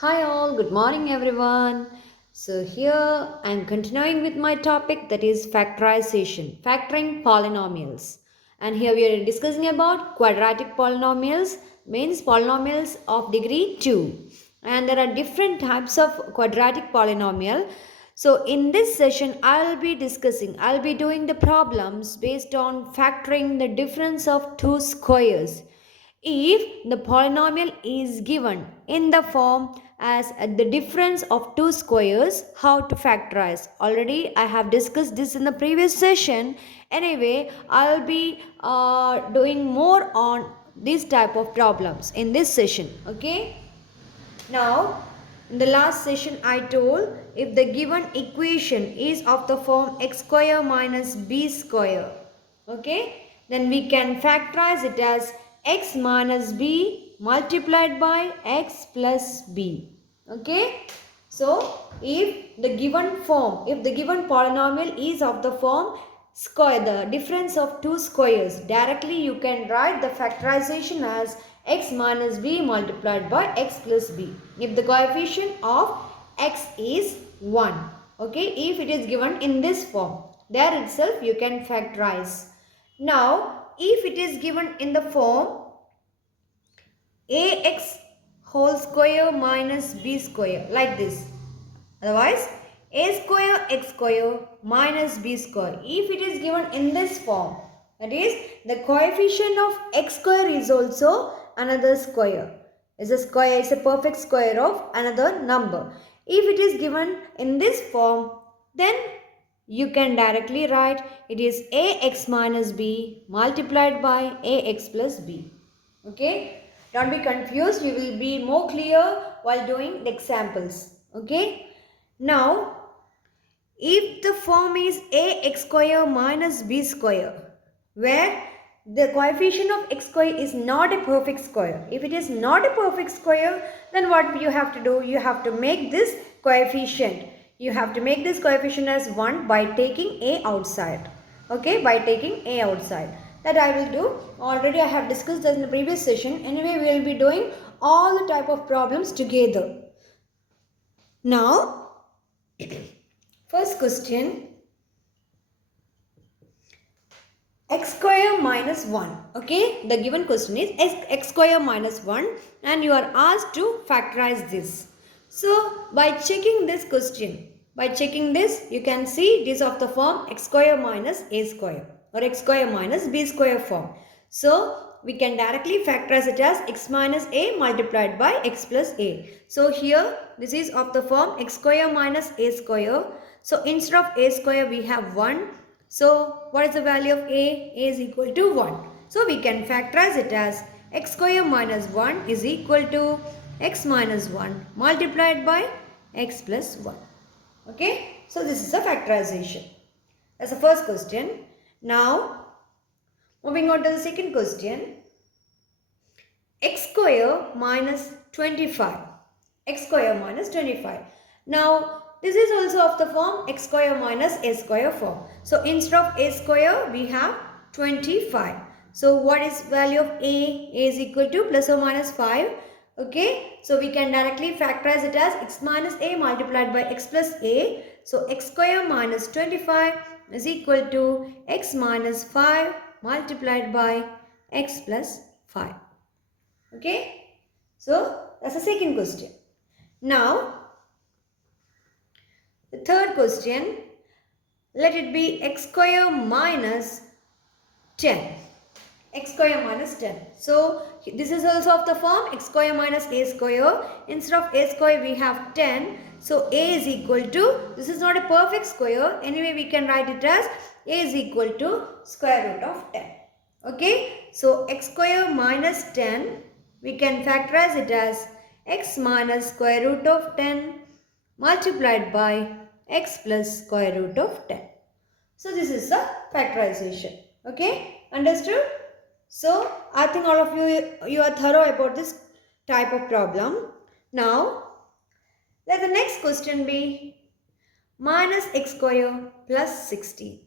Hi all, good morning everyone. So here I am continuing with my topic that is factorization, factoring polynomials. And here we are discussing about quadratic polynomials, means polynomials of degree 2. And there are different types of quadratic polynomial. So in this session I'll be doing the problems based on factoring the difference of two squares if the polynomial is given in the form as the difference of two squares, how to factorize. Already I have discussed this in the previous session. Anyway, I'll be doing more on this type of problems in this session. Okay. Now, in the last session I told if the given equation is of the form x square minus b square, okay, then we can factorize it as x minus b multiplied by x plus b, okay. So, if the given polynomial is of the form square, the difference of two squares, directly you can write the factorization as x minus b multiplied by x plus b. If the coefficient of x is 1, okay, if it is given in this form, there itself you can factorize. Now, if it is given in the form ax whole square minus b square like this. Otherwise, a square x square minus b square. If it is given in this form, that is the coefficient of x square is also another square. Is a square is a perfect square of another number. If it is given in this form, then you can directly write it is ax minus b multiplied by ax plus b. Okay. Don't be confused. We will be more clear while doing the examples. Okay. Now, if the form is ax square minus b square, where the coefficient of x square is not a perfect square. If it is not a perfect square, then what you have to do? You have to make this coefficient. You have to make this coefficient as 1 by taking a outside. Okay, by taking a outside. That I will do. Already I have discussed this in the previous session. Anyway, we will be doing all the type of problems together. Now, first question, x square minus 1. Okay, the given question is x square minus 1 and you are asked to factorize this. So, by checking this question, you can see it is of the form x square minus a square or x square minus b square form. So, we can directly factorize it as x minus a multiplied by x plus a. So, here this is of the form x square minus a square. So, instead of a square we have 1. So, what is the value of a? A is equal to 1. So, we can factorize it as x square minus 1 is equal to x minus 1 multiplied by x plus 1. Okay. So, this is a factorization. That's the first question. Now, moving on to the second question. X square minus 25. X square minus 25. Now, this is also of the form x square minus a square form. So, instead of a square, we have 25. So, what is value of a? A is equal to plus or minus 5. Okay. So, we can directly factorize it as x minus a multiplied by x plus a. So, x square minus 25 is equal to x minus 5 multiplied by x plus 5. Okay. So, that's the second question. Now, the third question, let it be x square minus 10. X square minus 10. So, this is also of the form x square minus a square. Instead of a square, we have 10. So, a is equal to, this is not a perfect square. Anyway, we can write it as a is equal to square root of 10. Okay. So, x square minus 10, we can factorize it as x minus square root of 10 multiplied by x plus square root of 10. So, this is the factorization. Okay. Understood? So, I think all of you are thorough about this type of problem. Now, let the next question be minus x square plus 60.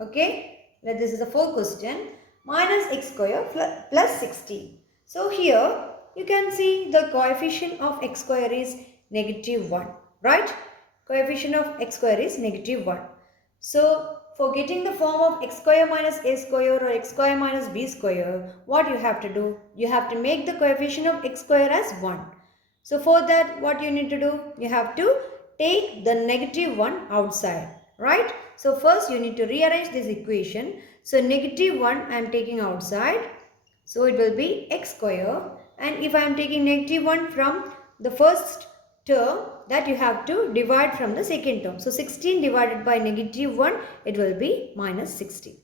Okay. This is the fourth question. Minus x square plus 60. So, here you can see the coefficient of x square is negative 1, right? Coefficient of x square is negative 1. So, for getting the form of x square minus a square or x square minus b square, what you have to do? You have to make the coefficient of x square as 1. So, for that, what you need to do? You have to take the negative 1 outside, right? So, first you need to rearrange this equation. So, negative 1 I am taking outside. So, it will be x square, and if I am taking negative 1 from the first term, that you have to divide from the second term. So, 16 divided by negative 1, it will be minus 16.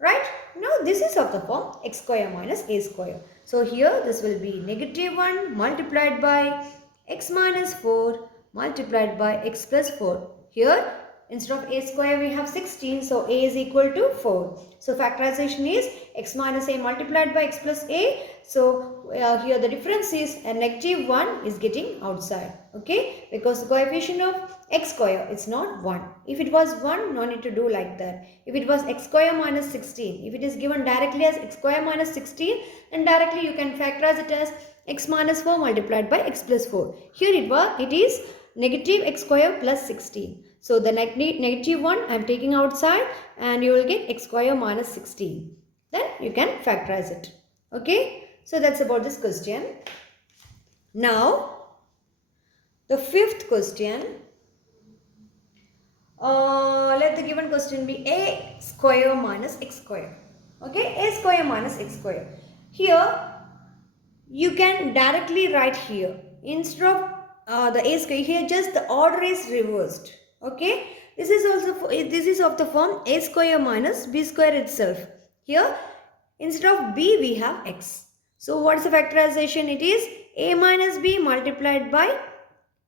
Right? Now, this is of the form x square minus a square. So, here this will be negative 1 multiplied by x minus 4 multiplied by x plus 4. Here, instead of a square, we have 16. So, a is equal to 4. So, factorization is x minus a multiplied by x plus a. So, here the difference is a negative 1 is getting outside. Okay, because the coefficient of x square is not 1. If it was 1, no need to do like that. If it was x square minus 16, if it is given directly as x square minus 16, then directly you can factorize it as x minus 4 multiplied by x plus 4. Here it is negative x square plus 16. So the negative 1 I am taking outside, and you will get x square minus 16. Then you can factorize it. Okay, so that's about this question. Now, the fifth question, let the given question be a square minus x square. Okay, a square minus x square. Here, you can directly write here. Instead of the a square, here just the order is reversed. Okay, this is of the form a square minus b square itself. Here, instead of b, we have x. So, what is the factorization? It is a minus b multiplied by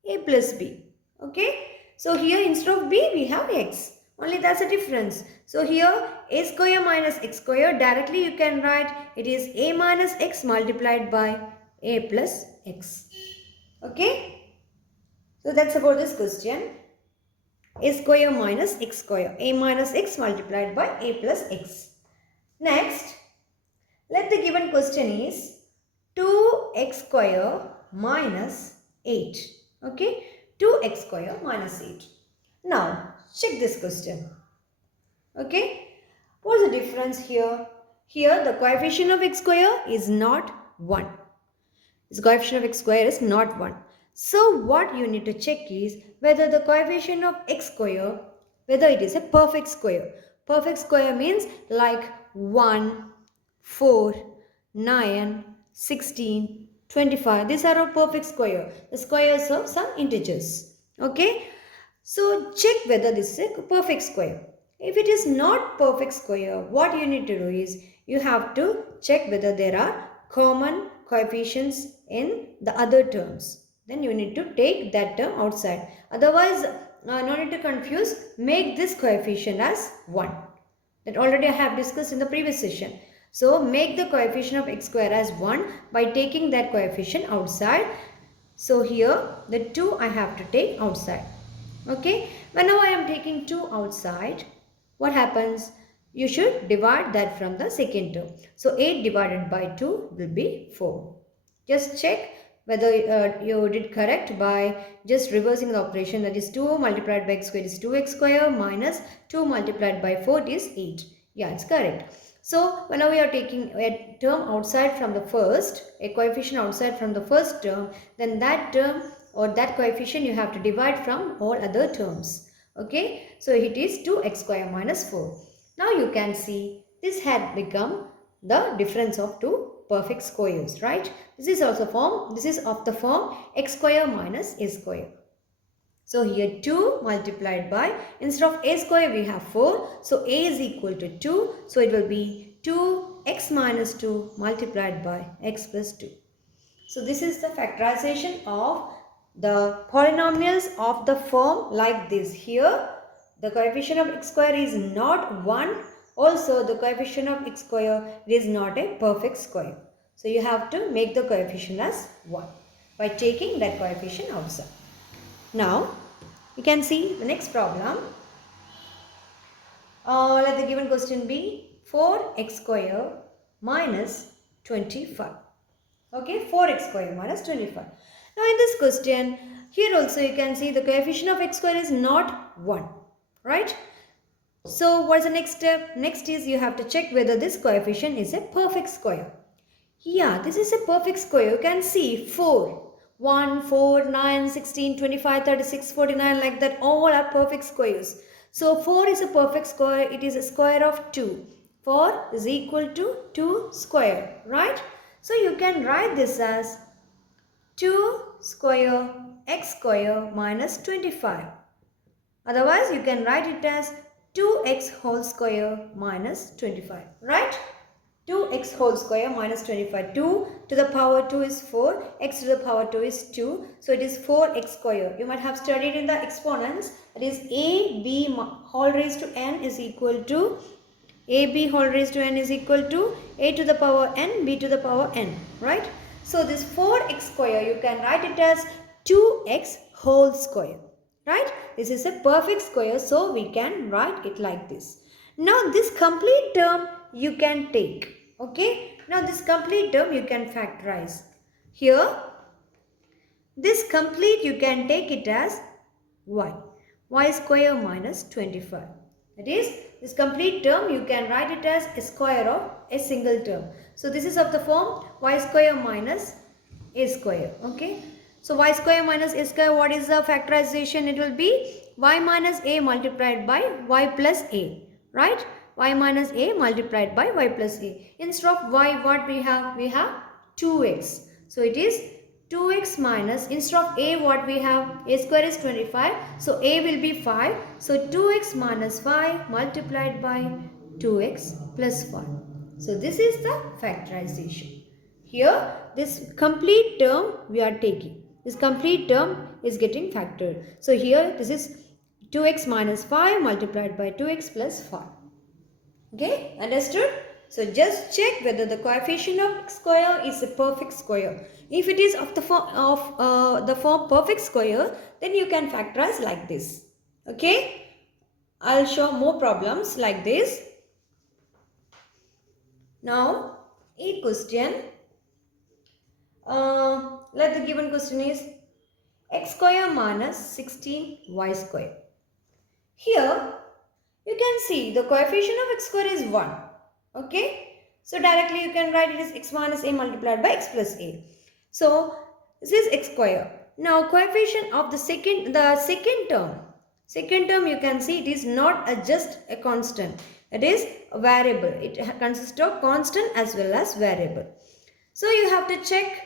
a plus b. Okay. So, here instead of b, we have x. Only that's the difference. So, here a square minus x square, directly you can write it is a minus x multiplied by a plus x. Okay. So, that's about this question. A square minus x square. A minus x multiplied by a plus x. Next, let the given question is 2x square minus 8. Okay, 2x square minus 8. Now, check this question. Okay, what's the difference here? Here, the coefficient of x square is not 1. This coefficient of x square is not 1. So, what you need to check is whether the coefficient of x square, whether it is a perfect square. Perfect square means like 1, 4, 9, 16, 25. These are all perfect square. The squares of some integers. Okay. So, check whether this is a perfect square. If it is not perfect square, what you need to do is you have to check whether there are common coefficients in the other terms. Then you need to take that term outside. Otherwise, no need to confuse. Make this coefficient as 1. That already I have discussed in the previous session. So, make the coefficient of x square as 1 by taking that coefficient outside. So, here the 2 I have to take outside. Okay. Whenever I am taking 2 outside, what happens? You should divide that from the second term. So, 8 divided by 2 will be 4. Just check whether you did correct by just reversing the operation, that is 2 multiplied by x square is 2x square minus 2 multiplied by 4 is 8. Yeah, it's correct. So, whenever we are taking a term outside from the first, a coefficient outside from the first term, then that term or that coefficient you have to divide from all other terms. Okay. So, it is 2x square minus 4. Now, you can see this had become the difference of two perfect squares, right? This is of the form x square minus a square. So, here 2 multiplied by, instead of a square we have 4. So, a is equal to 2. So, it will be 2x minus 2 multiplied by x plus 2. So, this is the factorization of the polynomials of the form like this. Here, the coefficient of x square is not 1. Also, the coefficient of x square is not a perfect square. So, you have to make the coefficient as 1 by taking that coefficient outside. Now, you can see the next problem. Let the given question be 4x square minus 25. Okay, 4x square minus 25. Now in this question, here also you can see the coefficient of x square is not 1. Right? So what's the next step? Next is you have to check whether this coefficient is a perfect square. Yeah, this is a perfect square. You can see 4. 1, 4, 9, 16, 25, 36, 49 like that all are perfect squares. So 4 is a perfect square. It is a square of 2. 4 is equal to 2 square. Right? So you can write this as 2 square x square minus 25. Otherwise, you can write it as 2x whole square minus 25. Right? 2x whole square minus 25. 2 to the power 2 is 4. X to the power 2 is 2. So it is 4x square. You might have studied in the exponents. That is AB whole raised to n is equal to AB whole raised to n is equal to a to the power n, b to the power n. Right? So this 4x square you can write it as 2x whole square. Right? This is a perfect square, so we can write it like this. Now this complete term you can take. Okay. Now this complete term you can factorize. Here this complete you can take it as y. Y square minus 25. That is, this complete term you can write it as a square of a single term. So this is of the form y square minus a square. Okay. So y square minus a square, what is the factorization? It will be y minus a multiplied by y plus a. Right? Y minus a multiplied by y plus a. Instead of y, what we have? We have 2x. So it is 2x minus, instead of a what we have, a square is 25, so a will be 5, so 2x minus 5 multiplied by 2x plus 5. So this is the factorization. Here this complete term we are taking, this complete term is getting factored. So here this is 2x minus 5 multiplied by 2x plus 5. Okay, understood? So just check whether the coefficient of x square is a perfect square. If it is of the form perfect square, then you can factorize like this. Okay, I'll show more problems like this. Now, a question. Let the given question is x square minus 16y square. Here you can see the coefficient of x square is 1. Okay. So directly you can write it as x minus a multiplied by x plus a. So this is x square. Now coefficient of the second term. Second term you can see it is not just a constant. It is a variable. It consists of constant as well as variable. So you have to check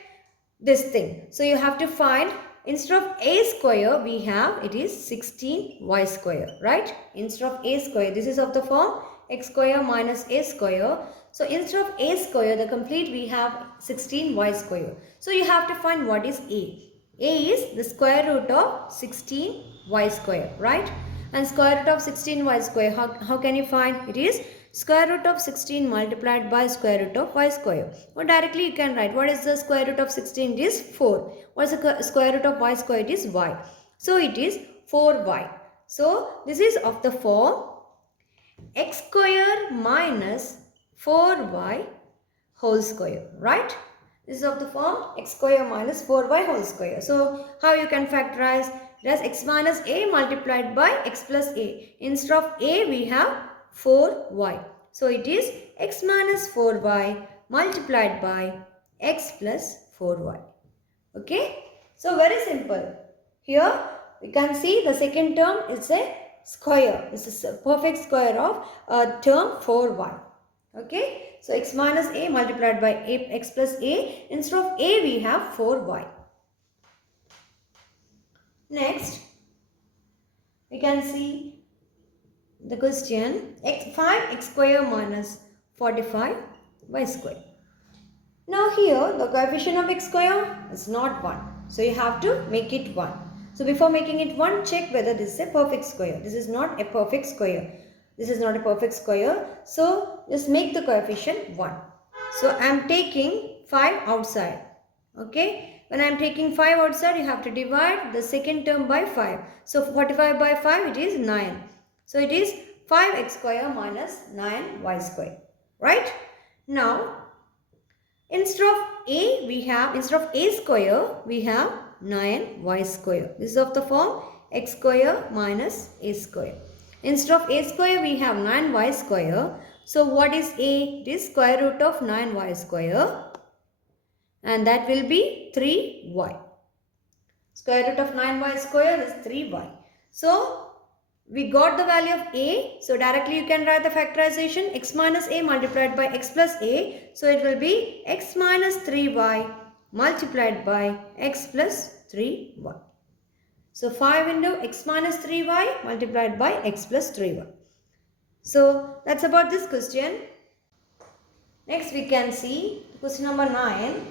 this thing. So you have to find, instead of a square we have, it is 16y square, right? Instead of a square, this is of the form x square minus a square. So instead of a square, the complete we have 16y square. So you have to find what is a. A is the square root of 16y square, right? And square root of 16y square, how can you find? It is square root of 16 multiplied by square root of y square. Or directly you can write, what is the square root of 16? It is 4. What is the square root of y square? It is y. So it is 4y. So this is of the form x square minus 4y whole square, right? This is of the form x square minus 4y whole square. So how you can factorize? It as x minus a multiplied by x plus a. Instead of a we have 4y. So it is x minus 4y multiplied by x plus 4y. Okay. So very simple. Here we can see the second term is a square. This is a perfect square of term 4y. Okay. So x minus a multiplied by x plus a. Instead of a we have 4y. Next we can see the question 5x square minus 45y square. Now here the coefficient of x square is not 1. So you have to make it 1. So before making it 1, check whether this is a perfect square. This is not a perfect square. This is not a perfect square. So just make the coefficient 1. So I am taking 5 outside. Okay. When I am taking 5 outside, you have to divide the second term by 5. So 45 by 5, it is 9. So it is 5x square minus 9y square. Right? Now, instead of a we have, instead of a square, we have 9y square. This is of the form x square minus a square. Instead of a square, we have 9y square. So what is a? It is square root of 9y square, and that will be 3y. Square root of 9y square is 3y. So we got the value of a. So directly you can write the factorization, x minus a multiplied by x plus a. So it will be x minus 3y multiplied by x plus 3y. So 5 into x minus 3y multiplied by x plus 3y. So that's about this question. Next we can see question number 9.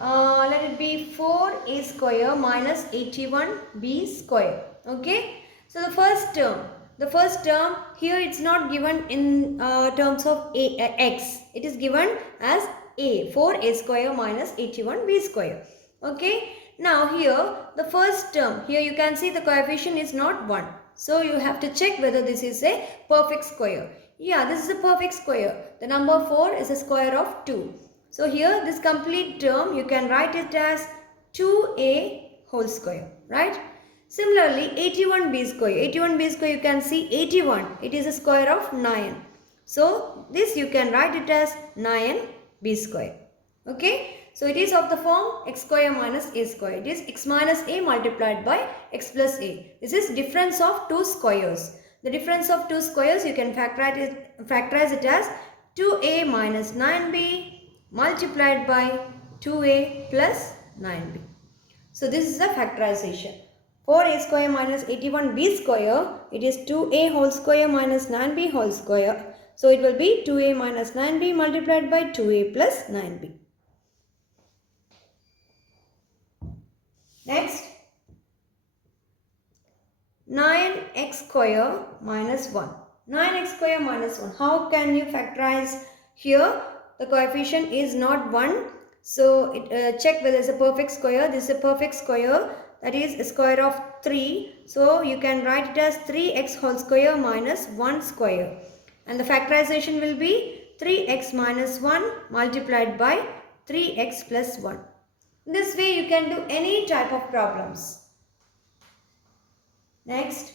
Let it be 4a square minus 81b square. Okay. So the first term here, it's not given in terms of x. It is given as a, 4a square minus 81b square. Okay. Now here the first term, here you can see the coefficient is not 1. So you have to check whether this is a perfect square. Yeah, this is a perfect square. The number 4 is a square of 2. So here this complete term you can write it as 2a whole square, right? Similarly 81b square you can see 81, it is a square of 9. So this you can write it as 9b square. Okay. So it is of the form x square minus a square. It is x minus a multiplied by x plus a. This is difference of two squares. The difference of two squares you can factorize it as 2a minus 9b multiplied by 2a plus 9b. So this is the factorization. 4a square minus 81b square, it is 2a whole square minus 9b whole square. So it will be 2a minus 9b multiplied by 2a plus 9b. Next, 9x square minus 1. 9x square minus 1. How can you factorize? Here the coefficient is not 1. So check whether it's a perfect square. This is a perfect square, that is a square of 3. So you can write it as 3x whole square minus 1 square. And the factorization will be 3x minus 1 multiplied by 3x plus 1. This way you can do any type of problems. Next,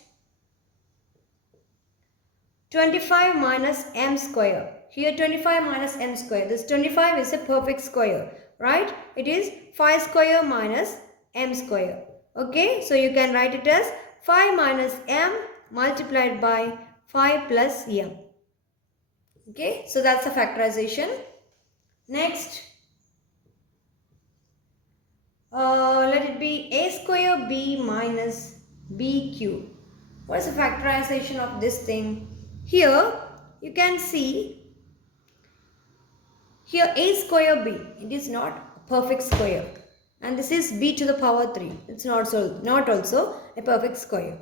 25 minus m square. Here 25 minus m square. This 25 is a perfect square, right? It is 5 square minus m square. Okay, so you can write it as 5 minus m multiplied by 5 plus m. Okay, so that's the factorization. Next, let it be a square b minus b cube. What is the factorization of this thing? Here you can see, here a square b, it is not a perfect square, and this is b to the power 3. It's not also a perfect square.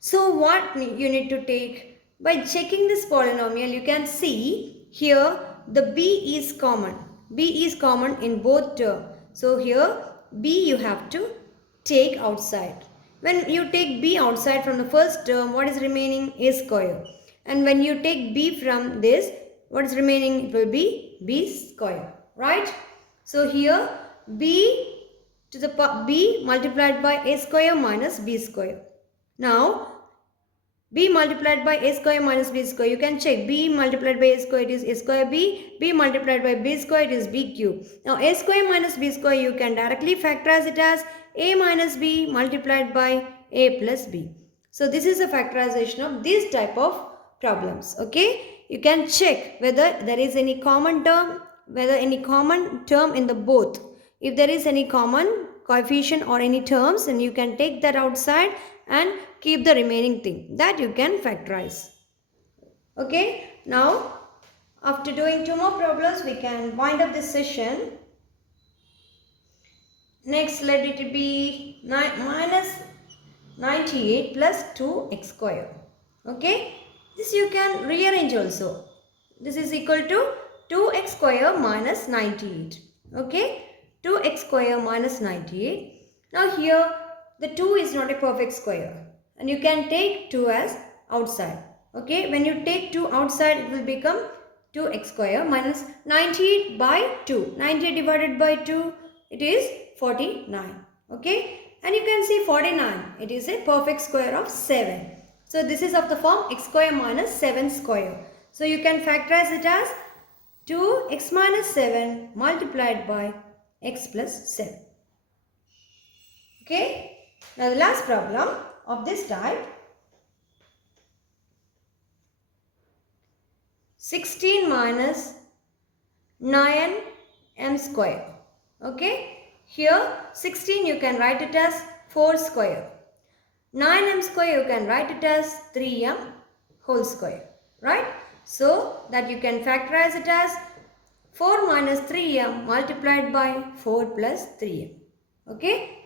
So what you need to take, by checking this polynomial, you can see here the b is common. B is common in both terms. So here b you have to take outside. When you take b outside from the first term, what is remaining? A square. And when you take b from this, what is remaining? It will be b square, right? So here b to the b multiplied by a square minus b square. Now b multiplied by a square minus b square, you can check. B multiplied by a square, it is a square b. B multiplied by b square, it is b cube. Now a square minus b square, you can directly factorize it as a minus b multiplied by a plus b. So this is a factorization of this type of problems. Okay, you can check whether there is any common term, in the both. If there is any common coefficient or any terms, then you can take that outside and keep the remaining thing, that you can factorize. Okay, now after doing 2 more problems, we can wind up this session. Next, let it be minus 98 plus 2x square. Okay, this you can rearrange also. This is equal to 2x square minus 98. Okay, 2x square minus 98. Now here the 2 is not a perfect square, and you can take 2 as outside. Okay, when you take 2 outside, it will become 2x square minus 98 by 2. 98 divided by 2, it is 49. Okay. And you can see 49. It is a perfect square of 7. So this is of the form x square minus 7 square. So you can factorize it as 2x minus 7 multiplied by x plus 7. Okay. Now the last problem of this type. 16 minus 9m square. Okay. Here 16 you can write it as 4 square. 9m square you can write it as 3m whole square. Right. So that you can factorize it as 4 minus 3m multiplied by 4 plus 3m. Okay.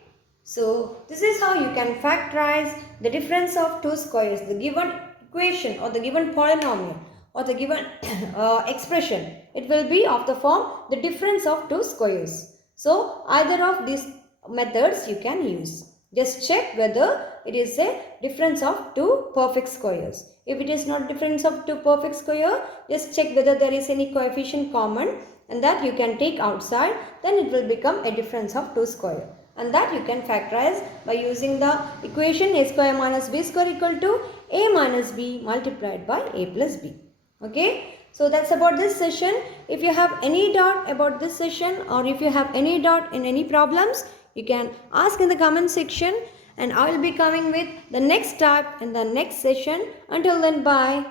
So this is how you can factorize the difference of two squares, the given equation or the given polynomial or the given expression. It will be of the form the difference of two squares. So either of these methods you can use. Just check whether it is a difference of two perfect squares. If it is not difference of two perfect square, just check whether there is any coefficient common, and that you can take outside, then it will become a difference of two square. And that you can factorize by using the equation a square minus b square equal to a minus b multiplied by a plus b. Okay. So that's about this session. If you have any doubt about this session, or if you have any doubt in any problems, you can ask in the comment section, and I will be coming with the next type in the next session. Until then, bye.